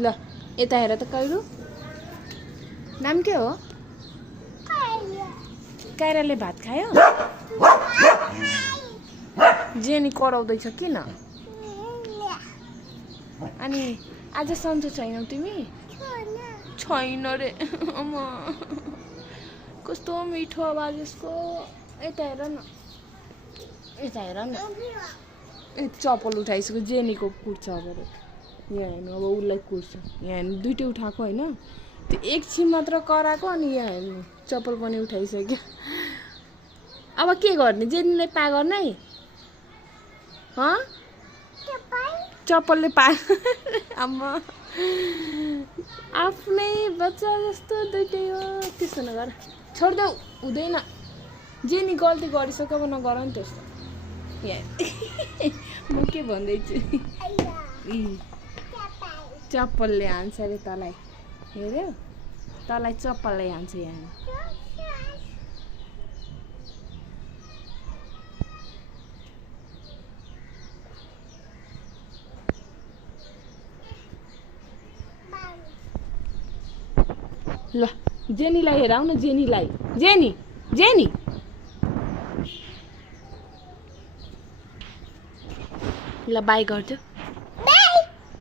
ल यता हेर त कैरू नाम के हो काइराले भात खायो जेनी कराउँदैछ किन अनि आज सन्चो छैनौ तिमी छैन रे अम्मा कस्तो मिठो आवाज यसको यता हेर न यता हेर न ए चप्पल उठाइसक्यो जेनीको कुर्छ अब यहाँ हेर्नु अब उसलाई कुर्छ यहाँ हेर्नु दुइटै उठाएको होइन त्यो एकछिन मात्र कराएको अनि यहाँ हेर्नु चप्पल पनि उठाइसक्यो अब के गर्ने जेनीलाई पा गर्न है हँ चप्पलले पा आम्मा आफ्नै बच्चा जस्तो दुइटै हो त्यस्तो नगर छोडिदेऊ हुँदैन जेनी गल्ती गरिसक्यो अब नगर नि त्यस्तो यहाँ म के भन्दैछु चप्पलले हान्छ अरे तँलाई हेऱ्यौ तँलाई चप्पलले हान्छ यहाँ ल जेनीलाई हेराउ न जेनीलाई जेनी जेनी ल बाई गरिदियो